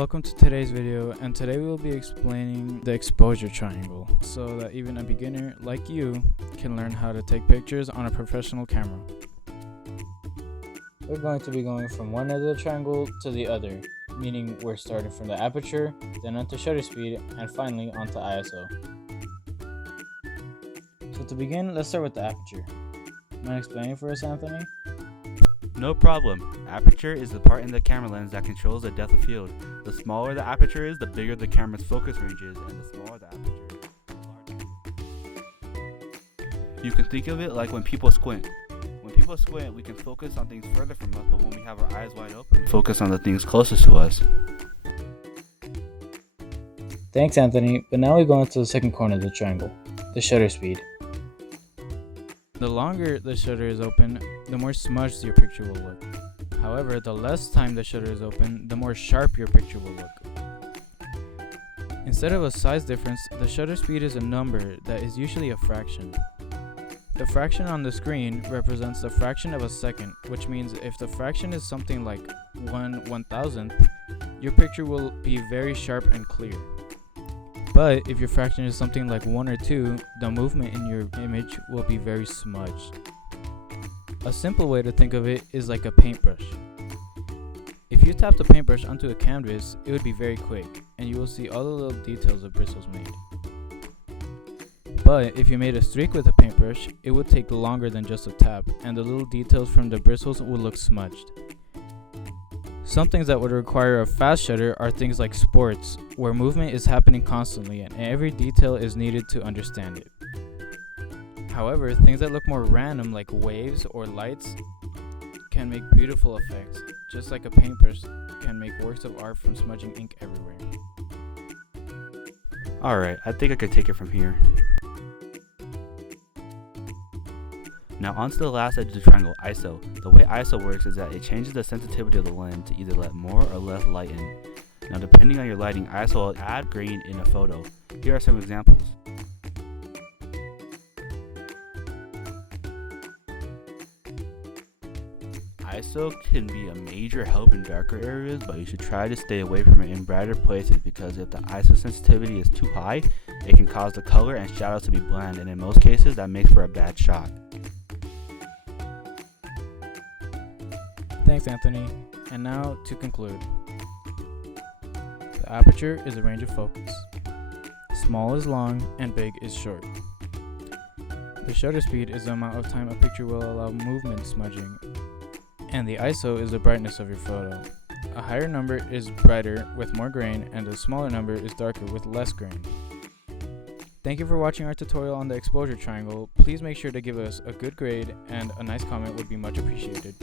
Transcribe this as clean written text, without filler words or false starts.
Welcome to today's video, and today we will be explaining the exposure triangle so that even a beginner like you can learn how to take pictures on a professional camera. We're going to be going from one end of the triangle to the other, meaning we're starting from the aperture, then onto shutter speed, and finally onto ISO. So to begin, let's start with the aperture. Mind explaining for us, Anthony? No problem. Aperture is the part in the camera lens that controls the depth of field. The smaller the aperture is, the bigger the camera's focus range is, and the smaller the aperture, the larger. You can think of it like when people squint. When people squint, we can focus on things further from us, but when we have our eyes wide open, we focus on the things closest to us. Thanks, Anthony, but now we go into the second corner of the triangle, the shutter speed. The longer the shutter is open, the more smudged your picture will look. However, the less time the shutter is open, the more sharp your picture will look. Instead of a size difference, the shutter speed is a number that is usually a fraction. The fraction on the screen represents the fraction of a second, which means if the fraction is something like 1/1000th, your picture will be very sharp and clear. But if your fraction is something like 1 or 2, the movement in your image will be very smudged. A simple way to think of it is like a paintbrush. If you tap the paintbrush onto a canvas, it would be very quick, and you will see all the little details the bristles made. But if you made a streak with a paintbrush, it would take longer than just a tap, and the little details from the bristles would look smudged. Some things that would require a fast shutter are things like sports, where movement is happening constantly and every detail is needed to understand it. However, things that look more random like waves or lights can make beautiful effects, just like a paintbrush can make works of art from smudging ink everywhere. Alright, I think I could take it from here. Now onto the last edge of the triangle, ISO. The way ISO works is that it changes the sensitivity of the lens to either let more or less light in. Now depending on your lighting, ISO will add grain in a photo. Here are some examples. ISO can be a major help in darker areas, but you should try to stay away from it in brighter places because if the ISO sensitivity is too high, it can cause the color and shadows to be bland, and in most cases that makes for a bad shot. Thanks, Anthony. And now to conclude. The aperture is a range of focus. Small is long and big is short. The shutter speed is the amount of time a picture will allow movement smudging. And the ISO is the brightness of your photo. A higher number is brighter with more grain, and a smaller number is darker with less grain. Thank you for watching our tutorial on the exposure triangle. Please make sure to give us a good grade, and a nice comment would be much appreciated.